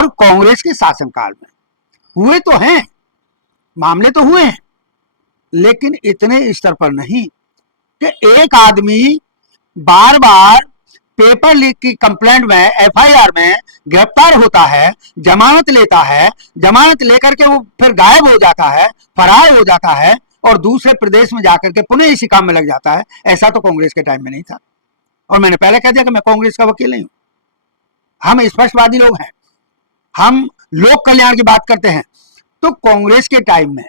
और कांग्रेस के शासनकाल में हुए तो हैं, मामले तो हुए हैं, लेकिन इतने स्तर पर नहीं कि एक आदमी बार बार पेपर लीक की कंप्लेंट में, एफआईआर में गिरफ्तार होता है, जमानत लेता है, जमानत लेकर के वो फिर गायब हो जाता है, फरार हो जाता है और दूसरे प्रदेश में जाकर के पुनः इसी काम में लग जाता है। ऐसा तो कांग्रेस के टाइम में नहीं था। और मैंने पहले कह दिया कि मैं कांग्रेस का वकील नहीं हूं, हम स्पष्टवादी लोग हैं, हम लोक कल्याण की बात करते हैं। तो कांग्रेस के टाइम में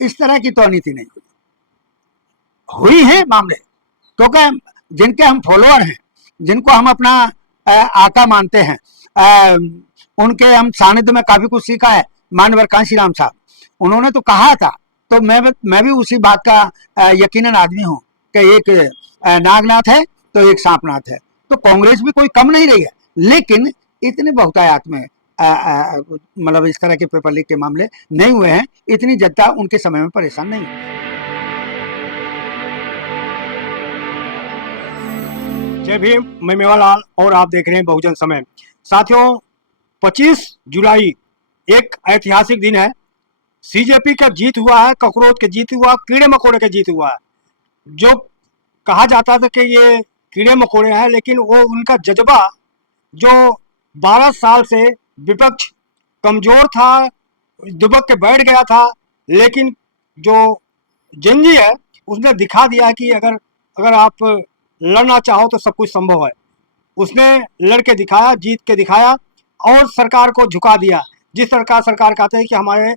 इस तरह की तो अनीति नहीं हुई है मामले, क्योंकि जिनके हम फॉलोअर हैं, जिनको हम अपना आका मानते हैं, उनके हम सानिध्य में काफी कुछ सीखा है। मानवर कांशीराम साहब, उन्होंने तो कहा था, तो मैं भी उसी बात का यकीनन आदमी हूं कि एक नागनाथ है तो एक सांपनाथ है। तो कांग्रेस भी कोई कम नहीं रही है, लेकिन इतने बहुतायत में मतलब इस तरह के पेपर लीक के मामले नहीं हुए हैं, इतनी जनता उनके समय में परेशान नहीं हुई। जय भीम, मैं मेवालाल और आप देख रहे हैं बहुजन समय। साथियों, 25 जुलाई एक ऐतिहासिक दिन है। सीजेपी का जीत हुआ है, कॉकरोच के जीत हुआ, कीड़े मकोड़े का जीत हुआ है। जो कहा जाता था कि ये कीड़े मकोड़े हैं, लेकिन वो उनका जज्बा जो 12 साल से विपक्ष कमजोर था, दुबक के बैठ गया था, लेकिन जो जंजी है उसने दिखा दिया कि अगर आप लड़ना चाहो तो सब कुछ संभव है। उसने लड़ के दिखाया, जीत के दिखाया और सरकार को झुका दिया। जिस सरकार कहते हैं कि हमारे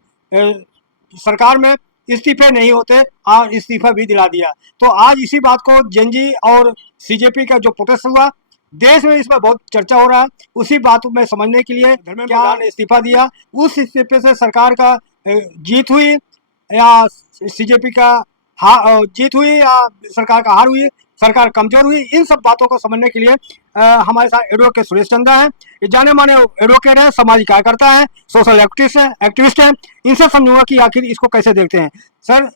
सरकार में इस्तीफे नहीं होते, आज इस्तीफा भी दिला दिया। तो आज इसी बात को जंजी और सीजेपी का जो प्रोटेस्ट हुआ, देश में इसमें बहुत चर्चा हो रहा है। उसी बात में समझने के लिए धर्मेंद्र प्रधान ने इस्तीफा दिया, उस इस्तीफे से सरकार का जीत हुई या सीजेपी का जीत हुई या सरकार का हार हुई, सरकार कमजोर हुई, इन सब बातों को समझने के लिए हमारे साथ एडवोकेट सुरेश चंद्रा है। ये जाने माने एडवोकेट है, सामाजिक कार्यकर्ता है, सोशल एक्टिविस्ट है। इनसे समझूंगा कि आखिर इसको कैसे देखते हैं। सर,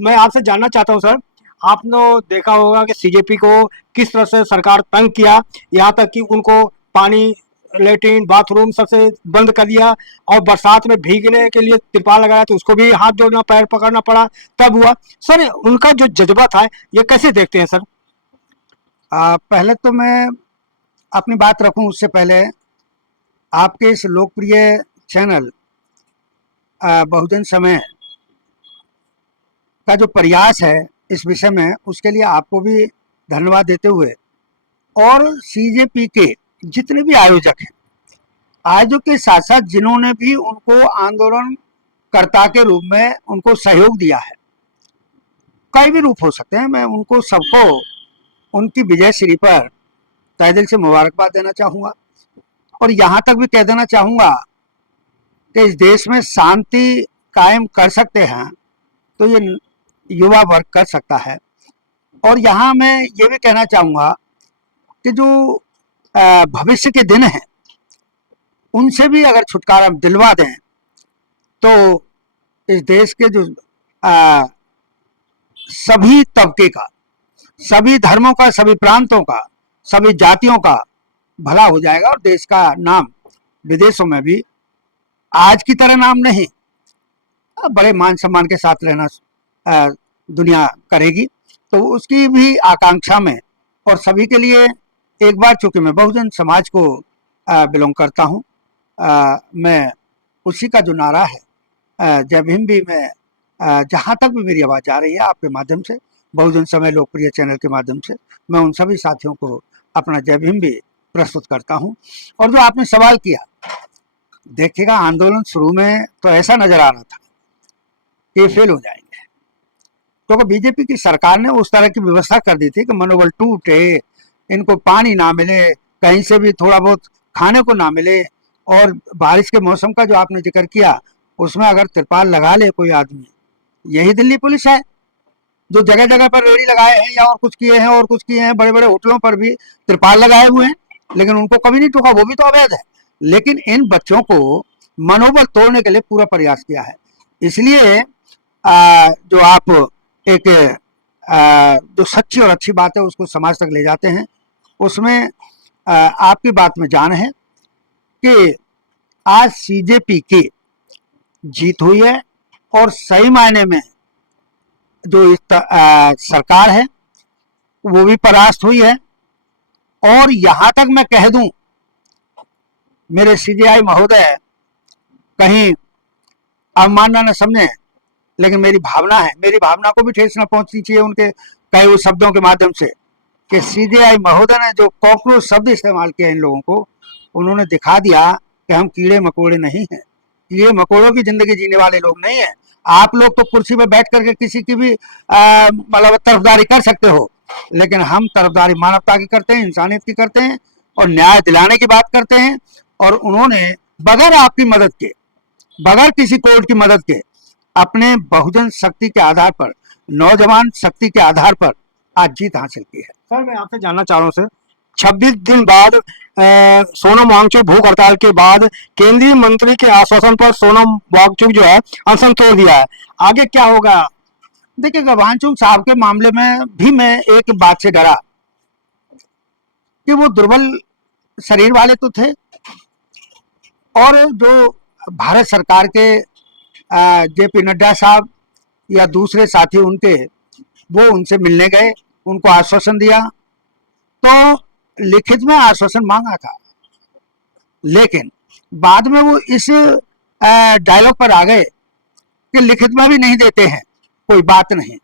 मैं आपसे जानना चाहता हूं, सर, आपने देखा होगा कि सीजेपी को किस तरह से सरकार तंग किया, यहाँ तक कि उनको पानी, लेट्रिन, बाथरूम सबसे बंद कर दिया और बरसात में भीगने के लिए तिरपाल लगाया तो उसको भी हाथ जोड़ना, पैर पकड़ना पड़ा, तब हुआ। सर, उनका जो जज्बा था ये कैसे देखते हैं सर? पहले तो मैं अपनी बात रखूं उससे पहले आपके इस लोकप्रिय चैनल बहुजन समय का जो प्रयास है इस विषय में, उसके लिए आपको भी धन्यवाद देते हुए, और सीजेपी के जितने भी आयोजक हैं, आयोजक के साथ साथ जिन्होंने भी उनको आंदोलनकर्ता के रूप में उनको सहयोग दिया है, कई भी रूप हो सकते हैं, मैं उनको सबको उनकी विजयश्री पर तहे दिल से मुबारकबाद देना चाहूँगा। और यहाँ तक भी कह देना चाहूँगा कि इस देश में शांति कायम कर सकते हैं तो ये युवा वर्ग कर सकता है। और यहाँ मैं ये भी कहना चाहूँगा कि जो भविष्य के दिन हैं उनसे भी अगर छुटकारा दिलवा दें तो इस देश के जो सभी तबके का, सभी धर्मों का, सभी प्रांतों का, सभी जातियों का भला हो जाएगा और देश का नाम विदेशों में भी आज की तरह नाम नहीं, बड़े मान सम्मान के साथ रहना दुनिया करेगी। तो उसकी भी आकांक्षा में, और सभी के लिए एक बार, चूंकि मैं बहुजन समाज को बिलोंग करता हूँ, मैं उसी का जो नारा है जय भीम भी मैं जहाँ तक भी मेरी आवाज़ आ रही है आपके माध्यम से, बहुजन समय लोकप्रिय चैनल के माध्यम से, मैं उन सभी साथियों को अपना जय भीम भी प्रस्तुत करता हूँ। और जो आपने सवाल किया, देखिएगा आंदोलन शुरू में तो ऐसा नजर आ रहा था कि फेल हो जाएंगे, क्योंकि बीजेपी की सरकार ने उस तरह की व्यवस्था कर दी थी कि मनोबल टूटे, इनको पानी ना मिले, कहीं से भी थोड़ा बहुत खाने को ना मिले। और बारिश के मौसम का जो आपने जिक्र किया, उसमें अगर तिरपाल लगा ले कोई आदमी, यही दिल्ली पुलिस है जो जगह जगह पर रेडी लगाए हैं या और कुछ किए हैं और कुछ किए हैं, बड़े बड़े होटलों पर भी तिरपाल लगाए हुए हैं, लेकिन उनको कभी नहीं टोका, वो भी तो अवैध है। लेकिन इन बच्चों को मनोबल तोड़ने के लिए पूरा प्रयास किया है। इसलिए जो आप एक जो सच्ची और अच्छी बात है उसको समाज तक ले जाते हैं, उसमें आपकी बात में जान है कि आज सीजेपी की जीत हुई है और सही मायने में जो सरकार है वो भी परास्त हुई है। और यहां तक मैं कह दूं, मेरे सीजेआई महोदय कहीं अवमानना न समझे, लेकिन मेरी भावना है, मेरी भावना को भी ठेस न पहुंचनी चाहिए उनके कहे हुए शब्दों के माध्यम से, कि सीजेआई महोदय ने जो कॉकरोच शब्द इस्तेमाल किया इन लोगों को, उन्होंने दिखा दिया कि हम कीड़े मकोड़े नहीं हैं, कीड़े मकोड़ों की जिंदगी जीने वाले लोग नहीं है। आप लोग तो कुर्सी पे बैठ करके किसी की भी मतलब तरफदारी कर सकते हो, लेकिन हम तरफदारी मानवता की करते हैं, इंसानियत की करते हैं और न्याय दिलाने की बात करते हैं। और उन्होंने बगैर आपकी मदद के, बगैर किसी कोर्ट की मदद के, अपने बहुजन शक्ति के आधार पर, नौजवान शक्ति के आधार पर आज जीत हासिल की है। सर मैं आपसे जानना चाह रहा हूँ सर, 26 दिन बाद सोनम वांगचुक भूख हड़ताल के बाद केंद्रीय मंत्री के आश्वासन पर सोनम वांगचुक जो है अनशन तोड़ दिया है, आगे क्या होगा? देखिएगा, वांगचुक साहब के मामले में भी मैं एक बात से डरा कि वो दुर्बल शरीर वाले तो थे, और जो भारत सरकार के जेपी नड्डा साहब या दूसरे साथी उनके, वो उनसे मिलने गए, उनको आश्वासन दिया, तो लिखित में आश्वासन मांगा था, लेकिन बाद में वो इस डायलॉग पर आ गए कि लिखित में भी नहीं देते हैं, कोई बात नहीं,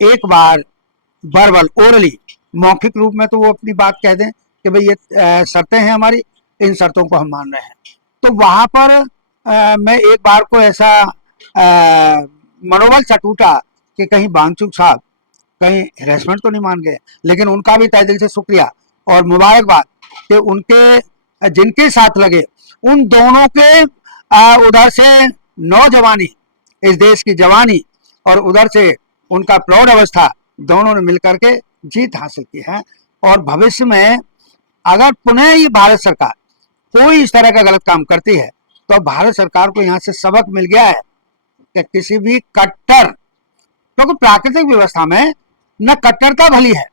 एक बार वर्बल ओरली मौखिक रूप में तो वो अपनी बात कह दें कि भाई ये शर्तें हैं हमारी, इन शर्तों को हम मान रहे हैं। तो वहां पर मैं एक बार को ऐसा मनोबल सा टूटा कि कहीं वांगचुक साहब कहीं हेरेसमेंट तो नहीं मान गए। लेकिन उनका भी तहे दिल से शुक्रिया और मुबारकबाद कि उनके जिनके साथ लगे उन दोनों के उधर से नौजवानी, इस देश की जवानी, और उधर से उनका प्रौढ़ अवस्था, दोनों ने मिलकर के जीत हासिल की है। और भविष्य में अगर पुनः ये भारत सरकार कोई इस तरह का गलत काम करती है तो भारत सरकार को यहाँ से सबक मिल गया है कि किसी भी कट्टर, क्योंकि प्राकृतिक व्यवस्था में न कट्टरता भली है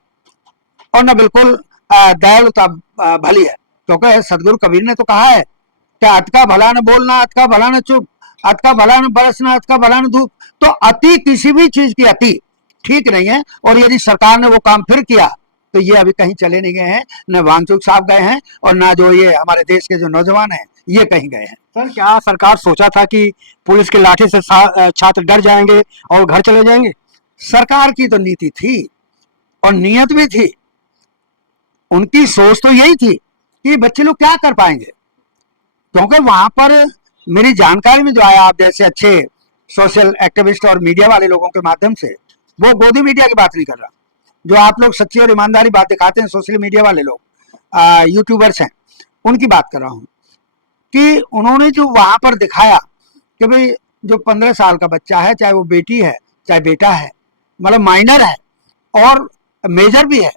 और न बिल्कुल दयालुता भली है, क्योंकि सदगुरु कबीर ने तो कहा है कि अत का भला न बोलना, अत का भला न चुप, अत का भला न बरसना, अत का भला न धूप। तो अति, किसी भी चीज की अति ठीक नहीं है। और यदि सरकार ने वो काम फिर किया तो ये अभी कहीं चले नहीं गए हैं, न वांगचुक साहब गए हैं और ना जो ये हमारे देश के जो नौजवान हैं ये कहीं गए हैं। सर क्या सरकार सोचा था कि पुलिस के लाठी से छात्र डर जाएंगे और घर चले जाएंगे? सरकार की तो नीति थी और नियत भी थी, उनकी सोच तो यही थी कि बच्चे लोग क्या कर पाएंगे, क्योंकि वहां पर मेरी जानकारी में जो आया, आप जैसे अच्छे सोशल एक्टिविस्ट और मीडिया वाले लोगों के माध्यम से, वो गोदी मीडिया की बात नहीं कर रहा, जो आप लोग सच्ची और ईमानदारी बात दिखाते हैं, सोशल मीडिया वाले लोग, यूट्यूबर्स हैं, उनकी बात कर रहा हूँ कि उन्होंने जो वहां पर दिखाया कि भाई जो 15 साल का बच्चा है, चाहे वो बेटी है चाहे बेटा है, मतलब माइनर है और मेजर भी है,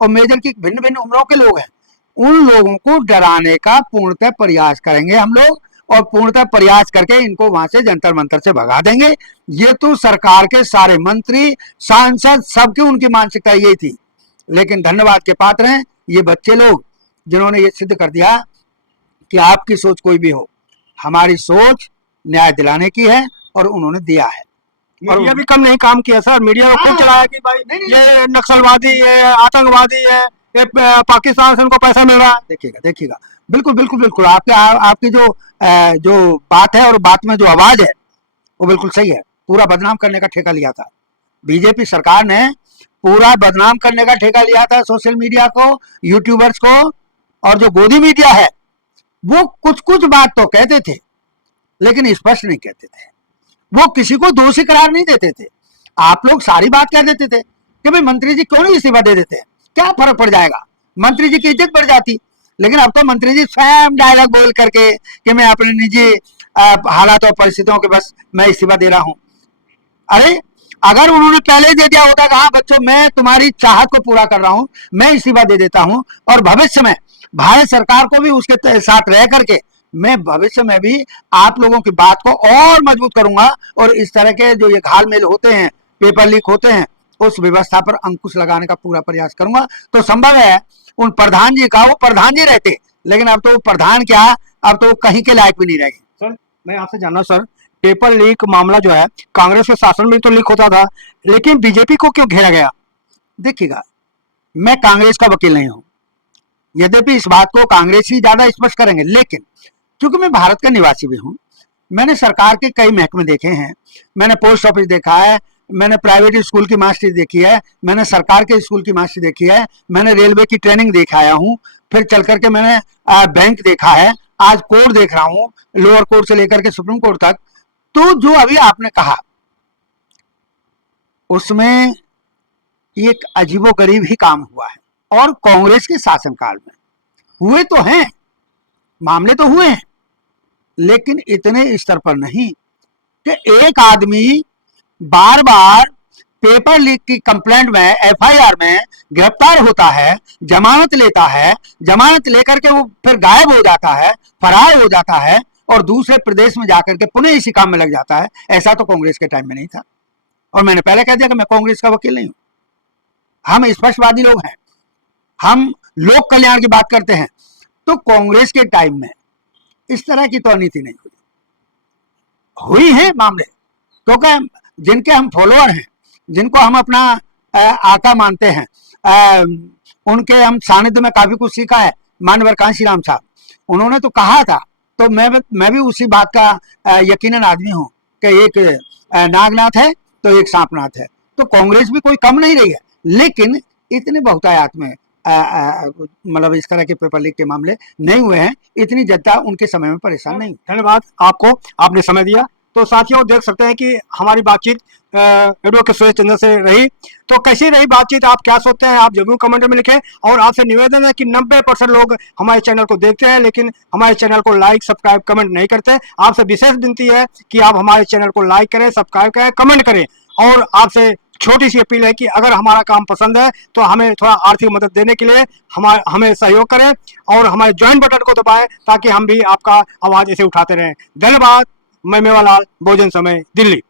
और मेजर की भिन्न भिन्न उम्रों के लोग हैं, उन लोगों को डराने का पूर्णतः प्रयास करेंगे हम लोग, और पूर्णतः प्रयास करके इनको वहां से जंतर मंतर से भगा देंगे। ये तो सरकार के सारे मंत्री, सांसद, सबकी उनकी मानसिकता यही थी। लेकिन धन्यवाद के पात्र हैं ये बच्चे लोग, जिन्होंने ये सिद्ध कर दिया कि आपकी सोच कोई भी हो, हमारी सोच न्याय दिलाने की है, और उन्होंने दिया है। मीडिया भी कम नहीं काम किया सर, मीडिया को खूब चलाया कि भाई ये नक्सलवादी है, आतंकवादी है, ये पाकिस्तान से उनको पैसा मिल रहा है। देखिएगा, बिल्कुल बिल्कुल बिल्कुल आपकी जो बात है और बात में जो आवाज है वो बिल्कुल सही है। पूरा बदनाम करने का ठेका लिया था बीजेपी सरकार ने, पूरा बदनाम करने का ठेका लिया था सोशल मीडिया को, यूट्यूबर्स को, और जो गोदी मीडिया है वो कुछ कुछ बात तो कहते थे लेकिन स्पष्ट नहीं कहते थे, वो किसी को दोषी करार नहीं देते थे। आप लोग सारी बात कह देते थे कि भाई मंत्री जी क्यों नहीं इस्तीफा दे देते हैं, क्या फर्क पड़ जाएगा, मंत्री जी की इज्जत बढ़ जाती। लेकिन अब तो मंत्री जी स्वयं डायलॉग बोल करके कि मैं अपने निजी हालात और परिस्थितियों के बस मैं इस्तीफा दे रहा हूं। अरे अगर उन्होंने पहले दे दिया होता कि हाँ बच्चों मैं तुम्हारी चाहत को पूरा कर रहा हूं, मैं इस्तीफा दे देता हूं, और भविष्य में भारत सरकार को भी उसके साथ रह करके मैं भविष्य में भी आप लोगों की बात को और मजबूत करूंगा, और इस तरह के जो ये घालमेल होते हैं, पेपर लीक होते हैं, उस व्यवस्था पर अंकुश लगाने का पूरा प्रयास करूंगा। तो संभव है उन प्रधान जी का, वो प्रधान जी रहते, लेकिन अब तो वो प्रधान क्या, अब तो वो कहीं के लायक भी नहीं रह गए। सर मैं आपसे जानना सर, पेपर लीक मामला जो है कांग्रेस के शासन में तो लीक होता था, लेकिन बीजेपी को क्यों घेरा गया? देखिएगा, मैं कांग्रेस का वकील नहीं हूं, यद्यपि इस बात को कांग्रेस ही ज्यादा स्पष्ट करेंगे, लेकिन क्योंकि मैं भारत का निवासी भी हूं, मैंने सरकार के कई महकमे देखे हैं, मैंने पोस्ट ऑफिस देखा है, मैंने प्राइवेट स्कूल की मास्टरी देखी है, मैंने सरकार के स्कूल की मास्टरी देखी है, मैंने रेलवे की ट्रेनिंग देख आया हूं, फिर चल करके मैंने बैंक देखा है, आज कोर्ट देख रहा हूं, लोअर कोर्ट से लेकर के सुप्रीम कोर्ट तक। तो जो अभी आपने कहा उसमें एक अजीबोगरीब ही काम हुआ है, और कांग्रेस के शासनकाल में हुए तो हैं, मामले तो हुए हैं, लेकिन इतने स्तर पर नहीं कि एक आदमी बार बार पेपर लीक की कंप्लेंट में, एफआईआर में गिरफ्तार होता है, जमानत लेता है, जमानत लेकर के वो फिर गायब हो जाता है, फरार हो जाता है और दूसरे प्रदेश में जाकर के पुनः इसी काम में लग जाता है। ऐसा तो कांग्रेस के टाइम में नहीं था, और मैंने पहले कह दिया कि मैं कांग्रेस का वकील नहीं हूं, हम स्पष्टवादी लोग हैं, हम लोक कल्याण की बात करते हैं। तो कांग्रेस के टाइम में इस तरह की तो नीति नहीं हुई है मामले, क्योंकि जिनके हम फॉलोअर हैं, जिनको हम अपना आका मानते हैं, उनके हम सानिध्य में काफी कुछ सीखा है। मानवर कांशी राम साहब, उन्होंने तो कहा था, तो मैं भी उसी बात का यकीनन आदमी हूं कि एक नागनाथ है तो एक सांपनाथ है। तो कांग्रेस भी कोई कम नहीं रही है, लेकिन इतने बहुतायात में मतलब इस तरह के पेपर लीक के मामले नहीं हुए हैं, इतनी जनता उनके समय में परेशान नहीं। धन्यवाद आपको, आपने समय दिया। तो साथियों देख सकते हैं कि हमारी बातचीत एडवोकेट सुरेश चंद्र से रही। तो कैसी रही बातचीत, आप क्या सोचते हैं, आप जरूर कमेंट में लिखें। और आपसे निवेदन है कि 90% लोग हमारे चैनल को देखते हैं, लेकिन हमारे चैनल को लाइक सब्सक्राइब कमेंट नहीं करते। आपसे विशेष विनती है कि आप हमारे चैनल को लाइक करें, सब्सक्राइब करें, कमेंट करें। और आपसे छोटी सी अपील है कि अगर हमारा काम पसंद है तो हमें थोड़ा आर्थिक मदद देने के लिए हमें सहयोग करें और हमारे ज्वाइन बटन को दबाएं, ताकि हम भी आपका आवाज ऐसे उठाते रहें। धन्यवाद। मैं मेवालाल, बहुजन समय, दिल्ली।